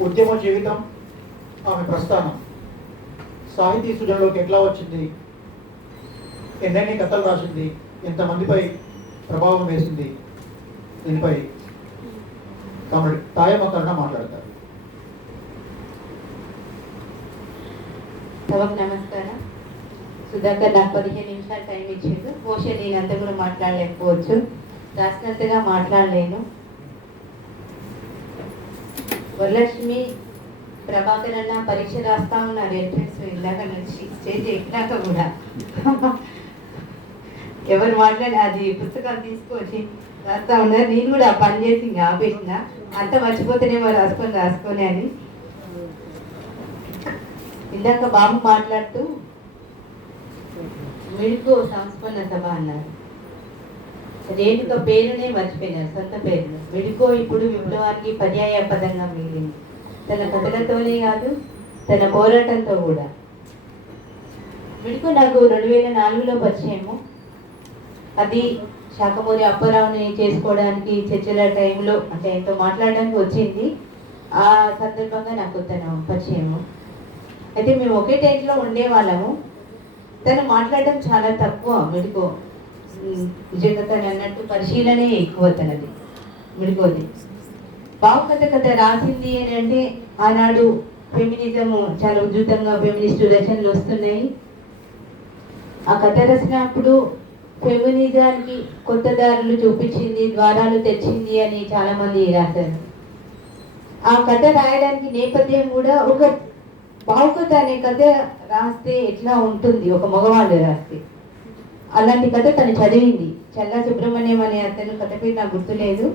ఉద్యమ జీవితం ఆమె ప్రస్థానం. సాహితీ సృజనలోకి ఎట్లా వచ్చింది? ఎన్నెన్ని కథలు రాసింది? ఎంతమందిపై ప్రభావం వేసింది? దీనిపై కామెడీ తాయమ్మ కరుణ మాట్లాడతారు. సభకు నమస్కారం. సుధాకర్ నాకు పదిహేను నిమిషాలు టైం ఇచ్చిండు. బహుశా నేనంతా కూడా మాట్లాడలేకపోవచ్చు. రాసినంతగా మాట్లాడలేను. వరలక్ష్మి ప్రభాకర్ అన్న పరీక్ష రాస్తా ఉన్నారు ఎంట్రన్స్ ఇందాక నుంచి. స్టేజ్ ఎక్కినాక కూడా. ఎవరు మాట్లాడి అది పుస్తకాలు తీసుకొచ్చి రాస్తా ఉన్నారు. నేను కూడా పని చేసి ఇంకా ఆపేసిన. అంత మర్చిపోతేనేమో రాసుకొని రాసుకొని అని. ఇందాక బాబు మాట్లాడుతూ మెడికో సంస్మరణ సభ అన్నారు. రేణుక పేరునే మర్చిపోయినారు సొంత పేరును. విడుకో ఇప్పుడు విప్లవానికి పర్యాయ పదంగా మిగిలింది. తన కథలతోనే కాదు తన పోరాటంతో కూడా. మిడుకు నాకు రెండు వేల నాలుగులో పరిచయము. అది శాఖమూరి అప్పారావుని చేసుకోవడానికి చర్చల టైంలో అంటే ఆయనతో మాట్లాడడానికి వచ్చింది. ఆ సందర్భంగా నాకు తన పరిచయము. అయితే మేము ఒకే టైంలో ఉండేవాళ్ళము. తను మాట్లాడడం చాలా తక్కువ మెడుకో నిజంగా తను అన్నట్టు పరిశీలనే ఎక్కువ తనది. మెడుకోది బావు కథ కథ రాసింది అని అంటే ఆనాడు ఫెమినిజము చాలా ఉధృతంగా ఫెమినిస్ట్ రచనలు వస్తున్నాయి. ఆ కథ రాసినప్పుడు ఫెమినిజానికి కొత్త దారులు చూపించింది ద్వారాలు తెచ్చింది అని చాలామంది రాశారు. ఆ కథ రాయడానికి నేపథ్యం కూడా ఒక బావుకథ అనే కథ రాస్తే ఎట్లా ఉంటుంది? ఒక మగవాళ్ళు రాస్తే. అలాంటి కథ తను చదివింది. చల్లా సుబ్రహ్మణ్యం అనే అతను కథ పేరు నాకు గుర్తులేదు.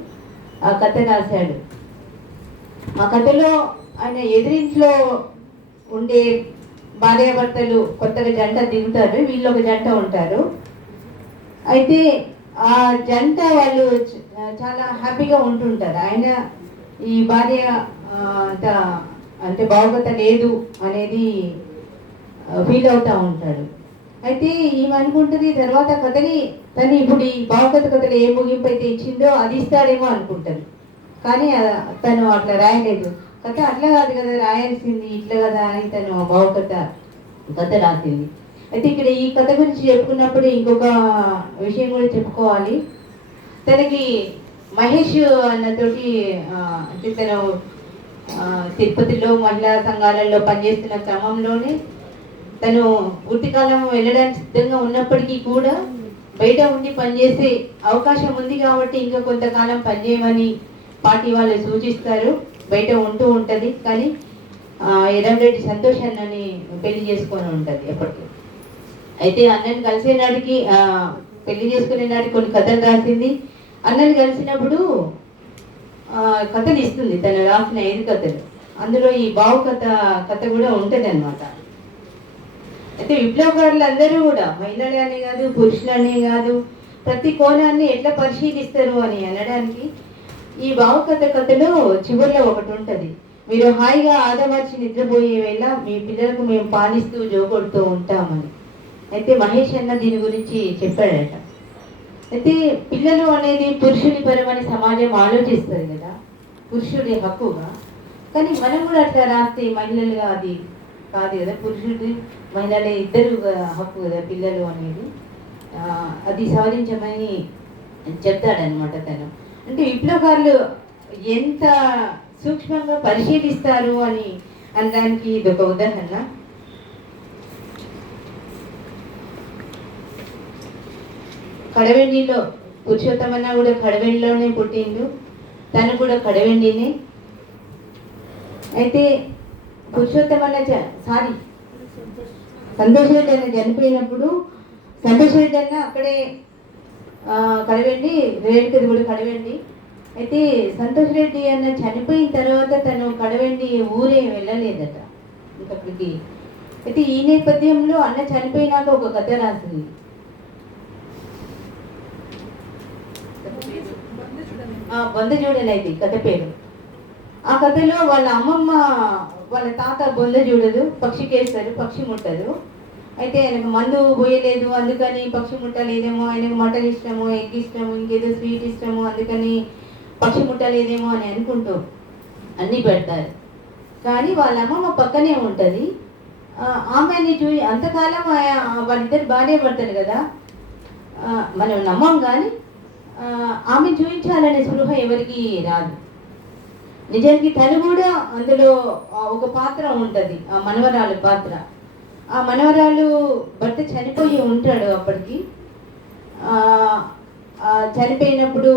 ఆ కథ రాశాడు. ఆ కథలో ఆయన ఎదిరింట్లో ఉండే భార్యాభర్తలు కొత్తగా జంట దిగుతారు. వీళ్ళు ఒక జంట ఉంటారు. అయితే ఆ జంట వాళ్ళు చాలా హ్యాపీగా ఉంటుంటారు. ఆయన ఈ భార్య అంత అంటే బాగోత లేదు అనేది ఫీల్ అవుతూ ఉంటాడు. అయితే ఈమె అనుకుంటుంది తర్వాత కథని తను ఇప్పుడు ఈ భావకథ కథలు ఏ ముగింపు అయితే ఇచ్చిందో అది ఇస్తాడేమో అనుకుంటుంది. కానీ తను అట్లా రాయలేదు. కథ అట్లా కాదు కదా రాయాల్సింది ఇట్లా కదా అని తను భావకథ కథ రాసింది. అయితే ఇక్కడ ఈ కథ గురించి చెప్పుకున్నప్పుడు ఇంకొక విషయం కూడా చెప్పుకోవాలి. తనకి మహేష్ అన్నతోటి అంటే తను తిరుపతిలో మహిళా సంఘాలలో పనిచేస్తున్న క్రమంలోనే తను పూర్తికాలం వెళ్ళడానికి సిద్ధంగా ఉన్నప్పటికీ కూడా బయట ఉండి పనిచేసే అవకాశం ఉంది కాబట్టి ఇంకా కొంతకాలం పనిచేయమని పార్టీ వాళ్ళు సూచిస్తారు. బయట ఉంటూ ఉంటుంది. కానీ ఆ, ఎర్రంరెడ్డి సంతోష్ అన్నని పెళ్ళి చేసుకొని ఉంటుంది ఎప్పటికీ. అయితే అన్నని కలిసే నాటికి పెళ్ళి చేసుకునే నాటికి కొన్ని కథలు రాసింది. అన్నని కలిసినప్పుడు కథలు ఇస్తుంది. తను రాసిన ఐదు కథలు. అందులో ఈ బావు కథ కథ కూడా ఉంటుంది అనమాట అయితే విప్లవకారులు అందరూ కూడా మహిళలే అనే కాదు పురుషులనే కాదు ప్రతి కోణాన్ని ఎట్లా పరిశీలిస్తారు అని అనడానికి ఈ భావకథ కథలో చివరిలో ఒకటి ఉంటుంది. మీరు హాయిగా ఆదమర్చి నిద్రపోయే వేళ మీ పిల్లలకు మేము పాలిస్తూ జోకొడుతూ ఉంటామని. అయితే మహేష్ అన్న దీని గురించి చెప్పాడట. అయితే పిల్లలు అనేది పురుషుని పరమని సమాజం ఆలోచిస్తుంది కదా. పురుషుడి హక్కుగా. కానీ మనం కూడా అట్లా రాస్తే మహిళలుగా అది కాదు కదా. పురుషుడి మహిళలే ఇద్దరు హక్కు కదా పిల్లలు అనేది. అది సవరించమని చెప్తాడనమాట తను. అంటే విప్లవకారులు ఎంత సూక్ష్మంగా పరిశీలిస్తారు అని అనడానికి ఇది ఒక ఉదాహరణ. కడవెండిలో పురుషోత్తమన్న కూడా కడవెండిలోనే పుట్టిండు. తను కూడా కడవెండినే. అయితే పురుషోత్తమన్న చ- సారీ సంతోష్ రెడ్డి అన్న చనిపోయినప్పుడు సంతోష్ రెడ్డి అన్న అక్కడే కడవండి కడవెండి రేణుకది కూడా కడవండి. అయితే సంతోష్ రెడ్డి అన్న చనిపోయిన తర్వాత తను కడవెండి ఊరే వెళ్ళలేదట. ఇంకా అయితే ఈ నేపథ్యంలో అన్న చనిపోయినాక ఒక కథ రాసింది. ఆ, బొందజూడని అయితే కథ పేరు. ఆ కథలో వాళ్ళ అమ్మమ్మ వాళ్ళ తాత బొంద చూడదు పక్షి కేస్తారు పక్షి ముట్టదు. అయితే ఆయనకు మందు పోయలేదు అందుకని పక్షి ముట్టలేదేమో ఆయనకు మటన్ ఇష్టము ఎగ్ ఇష్టము ఇంకేదో స్వీట్ ఇష్టము అందుకని పక్షి ముట్టలేదేమో అని అనుకుంటూ అన్నీ పెడతారు. కానీ వాళ్ళ అమ్మమ్మ పక్కనే ఉంటుంది. ఆమెని చూ అంతకాలం వాళ్ళిద్దరు బాగానే పడతారు కదా. మనం నమ్మం కానీ ఆమె చూపించాలనే స్పృహ ఎవరికి రాదు. నిజానికి తను కూడా అందులో ఒక పాత్ర ఉంటుంది ఆ మనవరాలు పాత్ర. ఆ మనవరాలు భర్త చనిపోయి ఉంటాడు అప్పటికి. చనిపోయినప్పుడు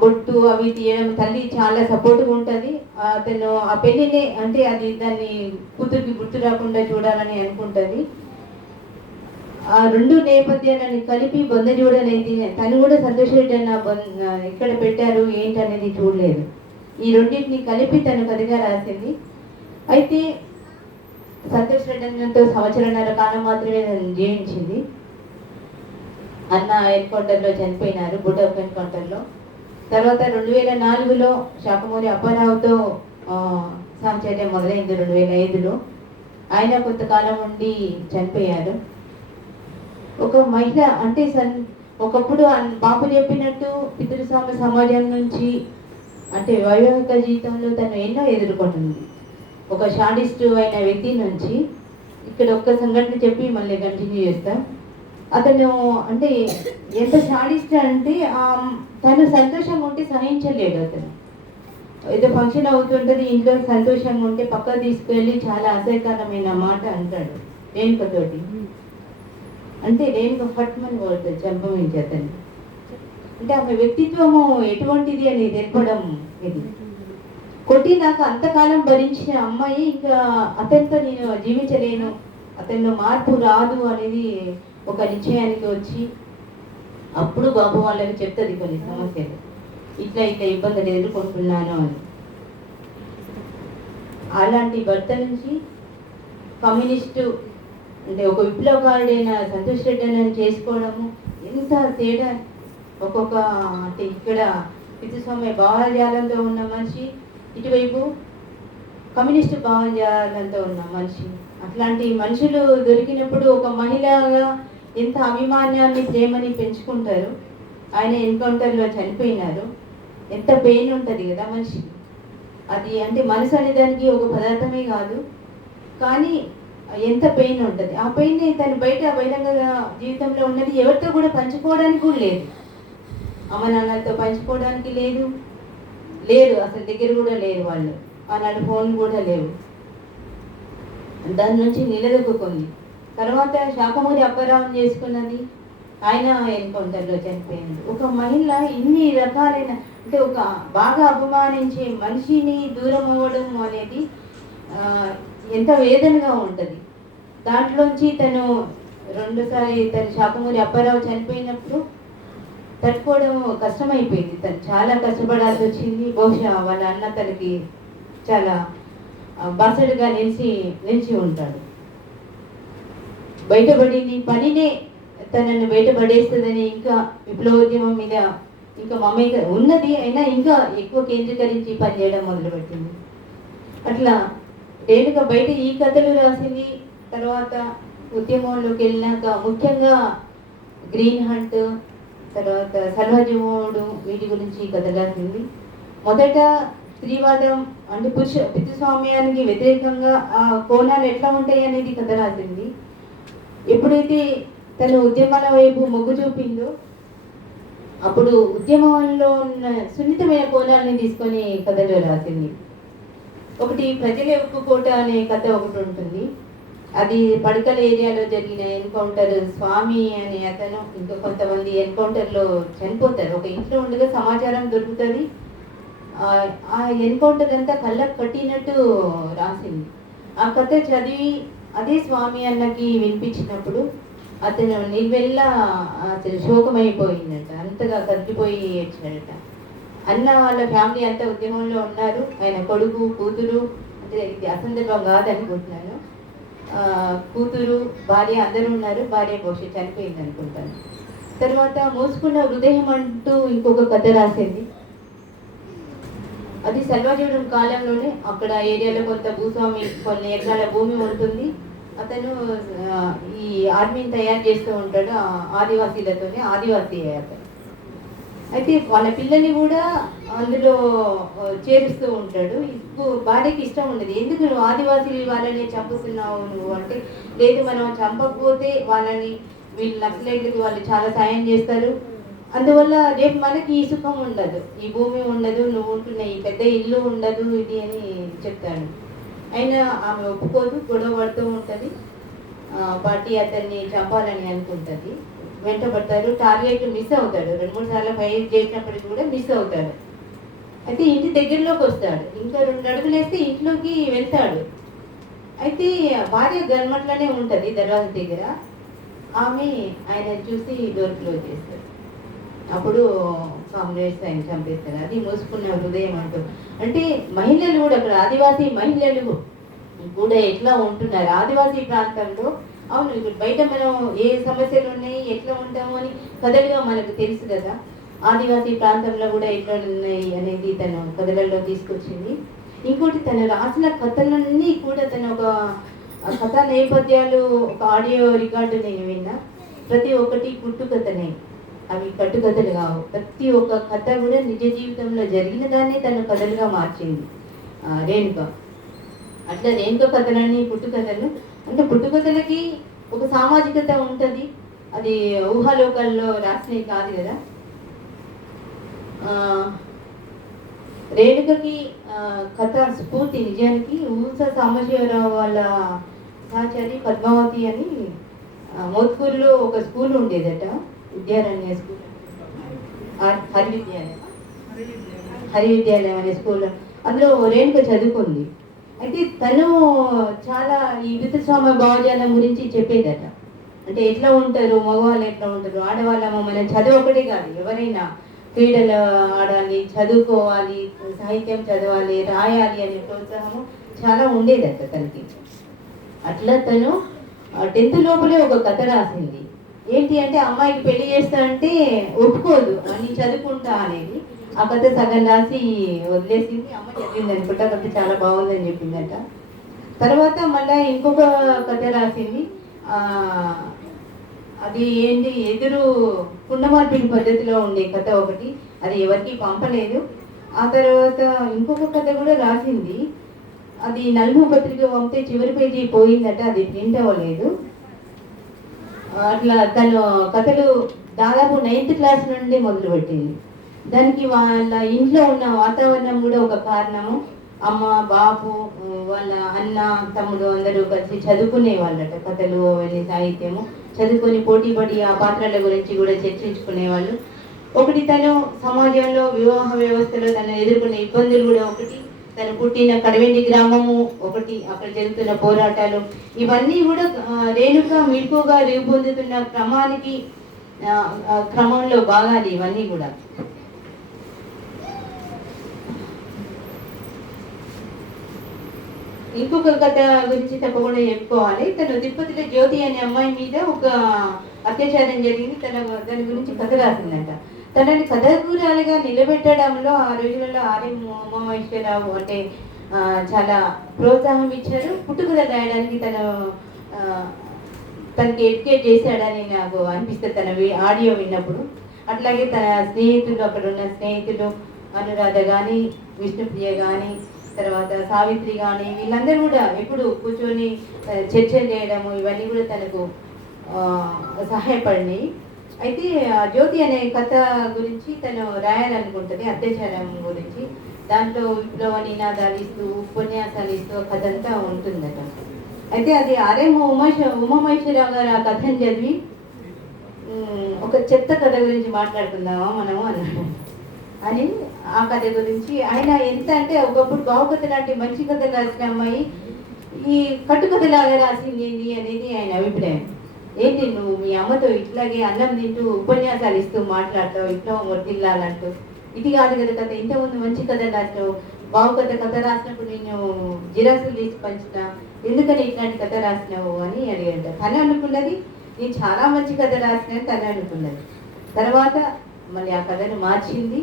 బొట్టు అవి తీయడం తల్లి చాలా సపోర్ట్గా ఉంటుంది. అతను ఆ పెళ్ళిని అంటే అది దాన్ని కూతురికి గుర్తు రాకుండా చూడాలని అనుకుంటుంది. ఆ రెండు నేపథ్యాలను కలిపి బొంద అనేది తను కూడా సంతోష్ రెడ్డి అన్న ఎక్కడ పెట్టారు ఏంటి అనేది చూడలేదు. ఈ రెండింటిని కలిపి తను కథగా రాసింది. అయితే సంతోష్ రెడ్డి అన్నతో సంవత్సరంన్నర కాలం మాత్రమే తను జీవించింది. అన్న ఎన్కౌంటర్లో చనిపోయినారు బుడప్ ఎన్కౌంటర్లో. తర్వాత రెండు వేల నాలుగులో శాఖమూరి అప్పారావుతో ఆ, సహచర్యం మొదలైంది రెండు వేల ఐదులో ఆయన కొంతకాలం ఉండి చనిపోయారు. ఒక మహిళ అంటే సన్ ఒకప్పుడు అన్- చెప్పినట్టు పితృస్వామ్య సమాజం నుంచి అంటే వైవాహిక జీవితంలో తను ఎన్నో ఎదుర్కొంటుంది. ఒక షాడిస్టు అయిన వ్యక్తి నుంచి ఇక్కడ ఒక్క సంఘటన చెప్పి మళ్ళీ కంటిన్యూ చేస్తాం. అతను అంటే ఎంత షాడిస్ట్ అంటే తను సంతోషంగా ఉంటే సహించలేడు అతను. ఏదో ఫంక్షన్ అవుతుంటుంది ఇంట్లో సంతోషంగా ఉంటే పక్క తీసుకెళ్ళి చాలా అసహ్యకరమైన మాట అంటాడు. రేణుకతోటి అంటే నేను ఫట్మని కొడుతుంది చంపమించి అంటే ఆమె వ్యక్తిత్వము ఎటువంటిది అని తెలపడం ఇది. కొట్టి నాకు అంతకాలం భరించిన అమ్మాయి ఇంకా అతనితో నేను జీవించలేను అతనిలో మార్పు రాదు అనేది ఒక నిశ్చయానికి వచ్చి అప్పుడు బాబు వాళ్ళకి చెప్తుంది కొన్ని సమస్యలు. ఇట్లా ఇట్లా ఇబ్బందులు ఎదుర్కొంటున్నాను అని. అలాంటి భర్త నుంచి కమ్యూనిస్టు అంటే ఒక విప్లవకారుడైన సంతోష్ రెడ్డి అని చేసుకోవడము ఎంత తేడా. ఒక్కొక్క అంటే ఇక్కడ పితృస్వామ్య భావజాలంతో ఉన్న మనిషి ఇటువైపు కమ్యూనిస్ట్ భావజాలంతో ఉన్న మనిషి. అట్లాంటి మనుషులు దొరికినప్పుడు ఒక మహిళగా ఎంత అభిమాన్యాన్ని ప్రేమని పెంచుకుంటారు. ఆయన ఎన్కౌంటర్లో చనిపోయినారు. ఎంత పెయిన్ ఉంటుంది కదా మనిషికి. అది అంటే మనసు అనే దానికి ఒక పదార్థమే కాదు. కానీ ఎంత పెయిన్ ఉంటుంది. ఆ పెయిన్ తను బయట బహిరంగ జీవితంలో ఉన్నది ఎవరితో కూడా పంచుకోవడానికి కూడా లేదు. అమ్మ నాన్నలతో పంచుకోవడానికి లేదు. లేరు అసలు దగ్గర కూడా లేరు వాళ్ళు. ఆనాడు ఫోన్ కూడా లేవు. దాని నుంచి నిలదొక్కుంది తర్వాత శాఖమూరి అపరాహం చేసుకున్నది. ఆయన ఎన్కౌంటర్లో చనిపోయింది. ఒక మహిళ ఇన్ని రకాలైన అంటే ఒక బాగా అపమానించే మనిషిని దూరం అవ్వడం అనేది ఎంత వేదనగా ఉంటుంది. దాంట్లోంచి తను రెండుసారి తన శాఖమూరి అప్పారావు చనిపోయినప్పుడు తట్టుకోవడం కష్టమైపోయింది. తను చాలా కష్టపడాల్సి వచ్చింది. బహుశా వాళ్ళ అన్న తనకి చాలా ఆ, బాసడుగా నిలిచి నిలిచి ఉంటాడు. బయటపడింది. పనినే తనను బయటపడేస్తుందని ఇంకా విప్లవోద్యమం మీద ఇంకా మమ్మీ ఉన్నది. అయినా ఇంకా ఎక్కువ కేంద్రీకరించి పనిచేయడం మొదలుపెట్టింది. అట్లా రేణుక బయట ఈ కథలు రాసింది. తర్వాత ఉద్యమంలోకి వెళ్ళినాక ముఖ్యంగా గ్రీన్ హంట్ తర్వాత సర్వజీవుడు వీటి గురించి కథ రాసింది. మొదట స్త్రీవాదం అంటే పురుష పితృస్వామ్యానికి వ్యతిరేకంగా ఆ కోణాలు ఎట్లా ఉంటాయి అనేది కథ రాసింది. ఎప్పుడైతే తను ఉద్యమాల వైపు మొగ్గు చూపిందో అప్పుడు ఉద్యమంలో ఉన్న సున్నితమైన కోణాలని తీసుకొని కథలో రాసింది. ఒకటి ప్రజలే కోట అనే కథ ఒకటి ఉంటుంది. అది పడకల ఏరియాలో జరిగిన ఎన్కౌంటర్ స్వామి అనే అతను ఇంకా కొంతమంది ఎన్కౌంటర్లో చనిపోతారు. ఒక ఇంట్లో ఉండగా సమాచారం దొరుకుతుంది. ఆ- ఎన్కౌంటర్ అంతా కళ్ళకు కట్టినట్టు రాసింది. ఆ కథ చదివి అదే స్వామి అన్నకి వినిపించినప్పుడు అతను నిల్వెల్ల అతను శోకమైపోయిందట. అంతగా కదిలిపోయి ఏడ్చాడట. అన్న వాళ్ళ ఫ్యామిలీ అంతా ఉద్యమంలో ఉన్నారు. ఆయన కొడుకు కూతురు అంటే ఇది అసందర్భం కాదనుకుంటున్నాను. కూతురు భార్య అందరూ ఉన్నారు. భార్య బహుశా చనిపోయింది అనుకుంటాను. తర్వాత మోసుకున్న హృదయం అంటూ ఇంకొక కథ రాసింది. అది సల్వాజూడం కాలంలోనే అక్కడ ఏరియాలో కొంత భూస్వామి కొన్ని ఎకరాల భూమి ఉంటుంది. అతను ఈ ఆర్మీని తయారు చేస్తూ ఉంటాడు ఆదివాసీలతోనే ఆదివాసీ అతను. అయితే వాళ్ళ పిల్లల్ని కూడా అందులో చేరుస్తూ ఉంటాడు. భార్యకి ఇష్టం ఉండదు. ఎందుకు నువ్వు ఆదివాసీలు వాళ్ళని చంపుతున్నావు నువ్వు అంటే లేదు మనం చంపకపోతే వాళ్ళని వీళ్ళు నక్సలైట్లకి వాళ్ళు చాలా సాయం చేస్తారు. అందువల్ల రేపు మనకి ఈ సుఖం ఉండదు. ఈ భూమి ఉండదు నువ్వు ఉంటున్న ఈ పెద్ద ఇల్లు ఉండదు ఇది అని చెప్తాడు. అయినా ఆమె ఒప్పుకోదు గొడవ పడుతూ ఉంటుంది. పార్టీ అతన్ని చంపాలని అనుకుంటుంది. వెంటబడతారు టార్గెట్ మిస్ అవుతాడు. రెండు మూడు సార్లు ఫైర్ చేసినప్పటికీ కూడా మిస్ అవుతాడు. అయితే ఇంటి దగ్గరలోకి వస్తాడు. ఇంకా రెండు అడుగులు వేస్తే ఇంట్లోకి వెళ్తాడు. అయితే భార్య గన్మట్లోనే ఉంటుంది దర్వాజ దగ్గర. ఆమె ఆయన చూసి డోర్ క్లోజ్ చేస్తాడు. అప్పుడు కాంగ్రెస్ ఆయన చంపేస్తారు. అది మోసుకున్న హృదయం అంటూ అంటే మహిళలు కూడా అక్కడ ఆదివాసీ మహిళలు కూడా ఎట్లా ఉంటున్నారు? ఆదివాసీ ప్రాంతంలో అవును ఇప్పుడు బయట మనం ఏ సమస్యలు ఉన్నాయి ఎట్లా ఉంటాము అని కథలుగా మనకు తెలుసు కదా. ఆదివాసీ ప్రాంతంలో కూడా ఎట్లా ఉన్నాయి అనేది తను కథలలో తీసుకొచ్చింది. ఇంకోటి తను రాసిన కథలన్నీ కూడా తను ఒక కథ నేపథ్యాలు ఒక ఆడియో రికార్డు నేను విన్నా. ప్రతి ఒక్కటి పుట్టుకథనే అవి కట్టుకథలు కావు. ప్రతి ఒక్క కథ కూడా నిజ జీవితంలో జరిగిన దాన్ని తను కథలుగా మార్చింది. రేణుక. అట్లా రేణుక కథలన్నీ పుట్టుకథలు అంటే పుట్టుకథలకి ఒక సామాజికత ఉంటుంది. అది ఊహాలోకాల్లో రాసినవి కాదు కదా. రేణుకకి కథ స్ఫూర్తి నిజానికి ఊస సాంబశివరావు వాళ్ళ సహచరి పద్మావతి అని మోత్కూరులో ఒక స్కూల్ ఉండేదట విద్యారణ్య స్కూల్. హరి విద్యాలయం. హరి విద్యాలయం అనే స్కూల్. అందులో రేణుక చదువుకుంది. అయితే తను చాలా ఈ విధస్వామ్య భావజాలం గురించి చెప్పేదట. అంటే ఎట్లా ఉంటారు మగవాళ్ళు ఎట్లా ఉంటారు ఆడవాళ్ళము మనం చదువు ఒకటే కాదు ఎవరైనా క్రీడలు ఆడాలి చదువుకోవాలి సాహిత్యం చదవాలి రాయాలి అనే ప్రోత్సాహము చాలా ఉండేదట తనకి. అట్లా తను టెన్త్ లోపలే ఒక కథ రాసింది. ఏంటి అంటే అమ్మాయికి పెళ్ళి చేస్తా అంటే ఒప్పుకోదు అని చదువుకుంటా అనేది. ఆ సగం రాసి వదిలేసింది. అమ్మ చెప్పింది అనుకుంటా కథ చాలా బాగుందని చెప్పిందట. తర్వాత మళ్ళీ ఇంకొక కథ రాసింది. అది ఏంటి? ఎదురు కుండమార్పిడి పద్ధతిలో ఉండే కథ ఒకటి. అది ఎవరికి పంపలేదు. ఆ తర్వాత ఇంకొక కథ కూడా రాసింది. అది నలుగు పత్రిక పంపితే చివరి పేజీ పోయిందట అది ప్రింట్ అవ్వలేదు. అట్లా తను కథలు దాదాపు నైన్త్ క్లాస్ నుండి మొదలుపెట్టింది. దానికి వాళ్ళ ఇంట్లో ఉన్న వాతావరణం కూడా ఒక కారణము. అమ్మ బాబు వాళ్ళ అన్న తమ్ముడు అందరూ కలిసి చదువుకునే వాళ్ళట కథలు అవన్నీ సాహిత్యము. చదువుకొని పోటీ పడి ఆ పాత్రల గురించి కూడా చర్చించుకునే వాళ్ళు. ఒకటి తను సమాజంలో వివాహ వ్యవస్థలో తను ఎదుర్కొనే ఇబ్బందులు కూడా ఒకటి. తను పుట్టిన కడవెండి గ్రామము ఒకటి. అక్కడ జరుగుతున్న పోరాటాలు. ఇవన్నీ కూడా రేణుక మెలకుగా రూపొందుతున్న క్రమానికి క్రమంలో భాగాలు ఇవన్నీ కూడా. ఇంకొక కథ గురించి తప్పకుండా చెప్పుకోవాలి. తను తిరుపతిలో జ్యోతి అనే అమ్మాయి మీద ఒక అత్యాచారం జరిగింది. తన దాని గురించి కథ రాసిందంట. తనని కథకురాలుగా నిలబెట్టడంలో ఆ రోజులలో ఆర్య ఉమామహేశ్వరరావు అంటే చాలా ప్రోత్సాహం ఇచ్చారు. పుట్టుకథ రాయడానికి తను తనకి ఎడ్యుకేట్ చేశాడని నాకు అనిపిస్తుంది తన వి- ఆడియో విన్నప్పుడు. అట్లాగే తన స్నేహితులు అక్కడ ఉన్న స్నేహితులు అనురాధ కానీ విష్ణుప్రియ కానీ తర్వాత సావిత్రి కానీ వీళ్ళందరూ కూడా ఎప్పుడు కూర్చొని చర్చలు చేయడము ఇవన్నీ కూడా తనకు సహాయపడినాయి. అయితే జ్యోతి అనే కథ గురించి తను రాయాలనుకుంటుంది అత్యాచారం గురించి. దాంట్లో విప్లవ నినాదాలు ఇస్తూ ఉపన్యాసాలు ఇస్తూ కథ అంతా ఉంటుందట. అయితే అది ఆర్ఎం ఉమాశ ఉమామహేశ్వరరావు గారు ఆ కథను చదివి ఒక చెత్త కథ గురించి మాట్లాడుకుందామా మనము అన్నాడు. అని ఆ కథ గురించి. ఆయన ఎంత అంటే ఒకప్పుడు బాహుకథ లాంటి మంచి కథ రాసిన అమ్మాయి ఈ కట్టుకథలాగా రాసింది ఏంది అనేది ఆయన అభిప్రాయం. ఏంటి నువ్వు మీ అమ్మతో ఇట్లాగే అన్నం తింటూ ఉపన్యాసాలు ఇస్తూ మాట్లాడతావు ఇట్లా వర్తిల్లాలంటూ ఇది కాదు కదా కథ. ఇంతకుముందు మంచి కథ రాసినావు. బావు కథ కథ రాసినప్పుడు నేను జిరాక్సులు తీసి పంచిన. ఎందుకని ఇట్లాంటి కథ రాసినావు అని అడిగాడు తను అనుకున్నది నేను చాలా మంచి కథ రాసిన తను అనుకున్నది. తర్వాత మళ్ళీ ఆ కథను మార్చింది.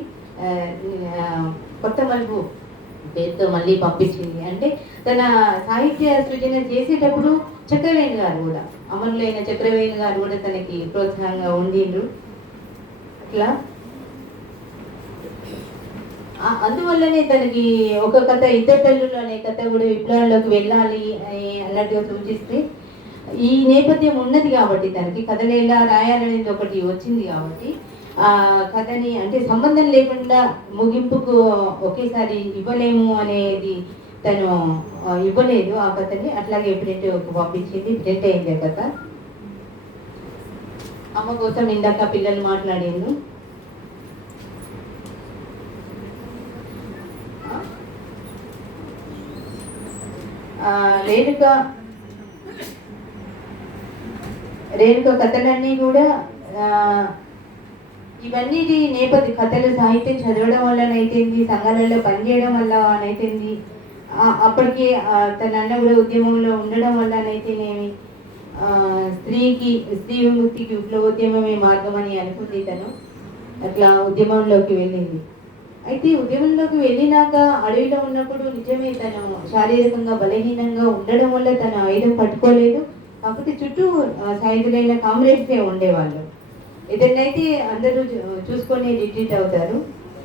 కొత్త మలుపు పేరుతో మళ్ళీ పంపించింది. అంటే తన సాహిత్య సృజన చేసేటప్పుడు చక్రవేణి గారు కూడా అమరులైన చక్రవేణి గారు కూడా తనకి ప్రోత్సాహంగా ఉండిండ్రు. అట్లా? అందువల్లనే తనకి ఒక కథ ఇద్దరు తల్లులు అనే కథ కూడా విప్లవంలోకి వెళ్ళాలి అని అన్నట్టుగా సూచిస్తే ఈ నేపథ్యం ఉన్నది కాబట్టి తనకి కథలు ఎలా రాయాలనేది ఒకటి వచ్చింది కాబట్టి కథని అంటే సంబంధం లేకుండా ముగింపుకు ఒకేసారి ఇవ్వలేము అనేది తను ఇవ్వలేదు ఆ కథని. అట్లాగే ప్రింట్ పంపించింది. ప్రింట్ అయింది కథ. అమ్మ కోసం ఇందాక పిల్లలు మాట్లాడిండు రేణుక రేణుక కథలన్నీ కూడా ఇవన్నీ నేపథ్య కథలు సాహిత్యం చదవడం వల్లనైతేంది సంఘాలలో పనిచేయడం వల్ల అనైతేంది అప్పటికి తన అన్న కూడా ఉద్యమంలో ఉండడం వల్లనైతేనేమి స్త్రీకి స్త్రీ విముక్తికి విప్లవోద్యమమే మార్గం అని అనుకుంది తను. అట్లా ఉద్యమంలోకి వెళ్ళింది. అయితే ఉద్యమంలోకి వెళ్ళినాక అడవిలో ఉన్నప్పుడు నిజమే తను శారీరకంగా బలహీనంగా ఉండడం వల్ల తన ఆయుధం పట్టుకోలేదు. కాకపోతే చుట్టూ సాయుధులైన కామ్రేడ్సే ఉండేవాళ్ళు. ఏదన్నైతే అందరూ చూ- చూసుకొని రిట్రీట్ అవుతారు.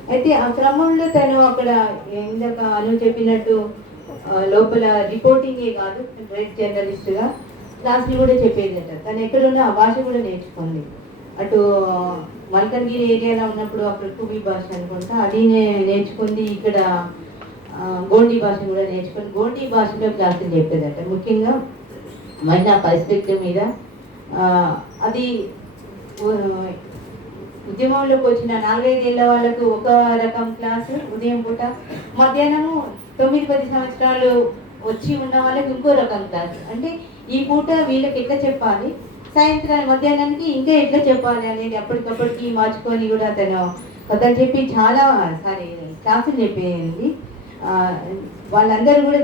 అయితే ఆ క్రమంలో తను అక్కడ ఇందాక అను చెప్పినట్టు లోపల రిపోర్టింగే కాదు రైట్ జర్నలిస్ట్గా క్లాసులు కూడా చెప్పేదట. తను ఎక్కడున్నా ఆ భాష కూడా నేర్చుకుంది. అటు మల్కన్గిరి ఏరియాలో ఉన్నప్పుడు అక్కడ కుబీ భాష అనుకుంటా అది నేర్చుకుంది. ఇక్కడ ఆ, గోండి భాష కూడా నేర్చుకుని గోండి భాషలో క్లాసులు చెప్పేదట. ముఖ్యంగా మహిళా పరిస్థితుల మీద అది ఉద్యమంలోకి వచ్చిన నాలుగైదేళ్ళ వాళ్ళకు ఒక రకం క్లాసు ఉదయం పూట. మధ్యాహ్నము తొమ్మిది పది సంవత్సరాలు వచ్చి ఉన్న వాళ్ళకి ఇంకో రకం క్లాస్. అంటే ఈ పూట వీళ్ళకి ఎట్లా చెప్పాలి? సాయంత్రం మధ్యాహ్నానికి ఇంకా ఎట్లా చెప్పాలి అనేది అప్పటికప్పటికి మార్చుకొని కూడా అతను కథలు చెప్పి చాలా సారీ క్లాసులు చెప్పింది. వాళ్ళందరూ కూడా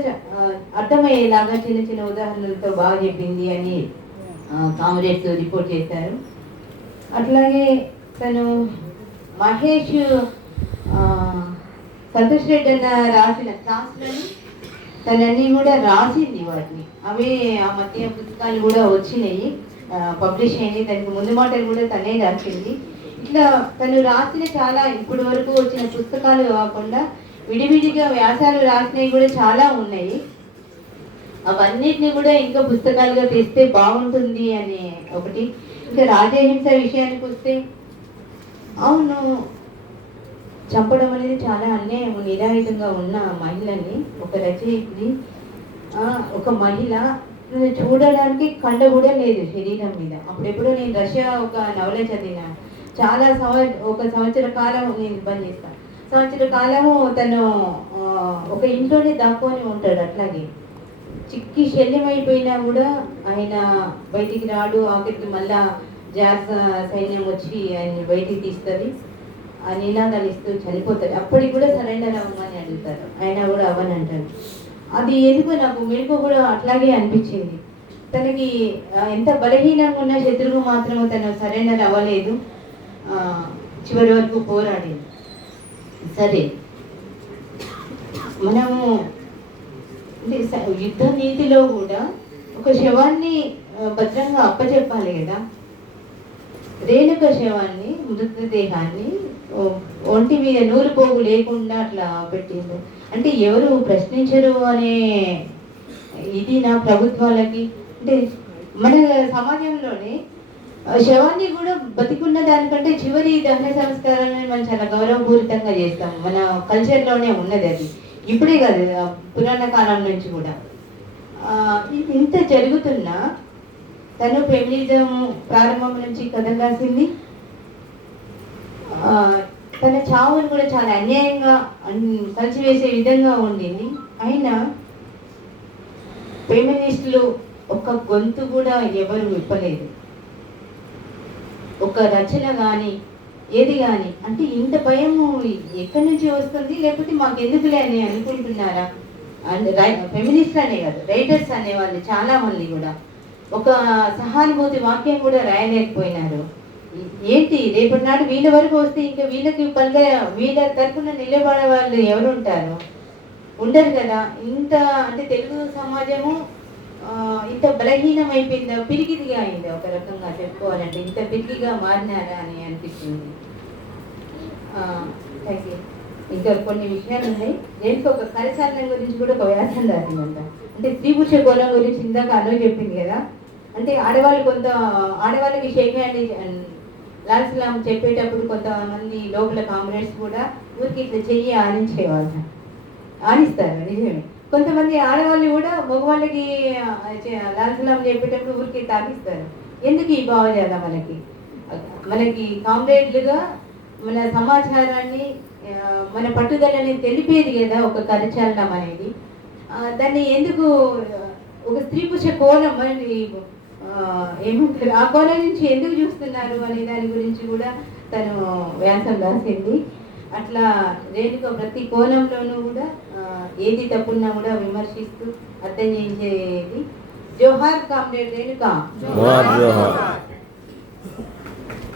అర్థమయ్యేలాగా చిన్న చిన్న ఉదాహరణలతో బాగా చెప్పింది అని కామ్రేడ్స్ రిపోర్ట్ చేశారు. అట్లాగే తను మహేష్ ఆ, సంతోష్ రెడ్డి అన్న రాసిన క్లాసులను తనన్నీ కూడా రాసింది వాటిని. అవే ఆ మధ్య పుస్తకాలు కూడా వచ్చినాయి పబ్లిష్ అయినాయి. దానికి ముందు మాటలు కూడా తనే రాసింది. ఇట్లా తను రాసిన చాలా ఇప్పటి వరకు వచ్చిన పుస్తకాలు కాకుండా విడివిడిగా వ్యాసాలు రాసినవి కూడా చాలా ఉన్నాయి. అవన్నిటిని కూడా ఇంకా పుస్తకాలుగా తెస్తే బాగుంటుంది అని ఒకటి. ఇంకా రాజహింస విషయానికి వస్తే అవును చంపడం అనేది చాలా అన్యాయం నిరాయుధంగా ఉన్న మహిళని ఒక రచయిత్రి ఒక మహిళ చూడడానికి కండ కూడా లేదు శరీరం మీద. అప్పుడెప్పుడు నేను రష్యా ఒక నవల చదివిన చాలా సంవ ఒక సంవత్సర కాలం నేను ఇబ్బంది చేస్తాను సంవత్సర కాలము తను ఒక ఇంట్లోనే దాక్కొని ఉంటాడు అట్లాగే. చిక్కి శల్యం అయిపోయినా కూడా ఆయన బయటికి రాడు ఆఖరికి మళ్ళా జాస్ సైన్యం వచ్చి ఆయన బయటికి తీస్తుంది. ఆ నినాదాలు ఇస్తూ చనిపోతాడు అప్పటికి కూడా సరెండర్ అవ్వమని అడుగుతారు. ఆయన కూడా అవ్వని అంటాడు అది ఎందుకో నాకు మెలకు కూడా అట్లాగే అనిపించింది. తనకి ఎంత బలహీనంగా ఉన్న శత్రువు మాత్రం తను సరెండర్ అవ్వలేదు. చివరి వరకు పోరాడింది. సరే. మనము యుద్ధ నీతిలో కూడా ఒక శవాన్ని భద్రంగా అప్పచెప్పాలి కదా. రేణుక శవాన్ని మృతదేహాన్ని ఒంటి మీద నూలు పోగు లేకుండా అట్లా పెట్టింది అంటే ఎవరు ప్రశ్నించరు అనే ఇది నా ప్రభుత్వాలకి. అంటే మన సమాజంలోనే శవాన్ని కూడా బతికున్న దానికంటే చివరి దహన సంస్కారాలను మనం చాలా గౌరవపూరితంగా చేస్తాం మన కల్చర్లోనే ఉన్నది అది. ఇప్పుడే కాదు పురాణ కాలం నుంచి కూడా. ఇంత జరుగుతున్నా తను ఫెమినిజం ప్రారంభం నుంచి కథలు రాసింది. తన చావును కూడా చాలా అన్యాయంగా అన్- కలిసివేసే విధంగా ఉండింది. అయినా ఫెమినిస్టులు ఒక్క గొంతు కూడా ఎవరు విప్పలేదు. ఒక రచన కానీ ఏది కానీ. అంటే ఇంత భయం ఎక్కడి నుంచి వస్తుంది? లేకపోతే మాకు ఎందుకులే అని అనుకుంటున్నారా? అండ్ ఫెమినిస్ట్ అనే కాదు రైటర్స్ అనేవాళ్ళు చాలా మంది కూడా. ఒక సహానుభూతి వాక్యం కూడా రాయలేకపోయినారు. ఏంటి? రేపటి నాడు వీళ్ళ వరకు వస్తే ఇంకా వీళ్ళకి పల్లె వీళ్ళ తరఫున నిలబడే వాళ్ళు ఎవరు ఉంటారు ఉండరు కదా. ఇంత అంటే తెలుగు సమాజము ఇంత బలహీనం అయిపోయిందా పిరికిదిగా అయింది ఒక రకంగా చెప్పుకోవాలంటే ఇంత పిరికిగా మారినారా అని అనిపించింది థ్యాంక్ యూ ఇంకా కొన్ని విషయాలు ఉన్నాయి. దేనికి ఒక కరచాలనం గురించి కూడా ఒక వ్యాసం రాసిందంట. అంటే స్త్రీ పురుష కోణం గురించి ఇందాక అను చెప్పింది కదా. అంటే ఆడవాళ్ళు కొంత ఆడవాళ్ళకి విషయమే హ్యాండ్ లాల్ చెప్పేటప్పుడు కొంతమంది లోపల కామ్రేడ్స్ కూడా ఊరికి ఇట్లా చెయ్యి ఆడించేవాళ్ళు. ఆనిస్తారు నిజమే. కొంతమంది ఆడవాళ్ళు కూడా మగవాళ్ళకి ఆ, చెప్పేటప్పుడు ఊరికి తాగిస్తారు ఎందుకు ఈ భావజాలం మనకి మనకి కామ్రేడ్లుగా మన సమాచారాన్ని మన పట్టుదలని తెలిపేది కదా ఒక కరచాలనం అనేది. దాన్ని ఎందుకు ఒక స్త్రీ పురుష కోణం అని ఆ, ఏమంటారు? ఆ కోణం నుంచి ఎందుకు చూస్తున్నారు అనే దాని గురించి కూడా తను వ్యాసం రాసింది. అట్లా రేణుక ప్రతి కోణంలోనూ కూడా ఏది తప్పున్నా కూడా విమర్శిస్తూ అర్థం చేసేది జోహార్ కామ్రేడ్ రేణుక.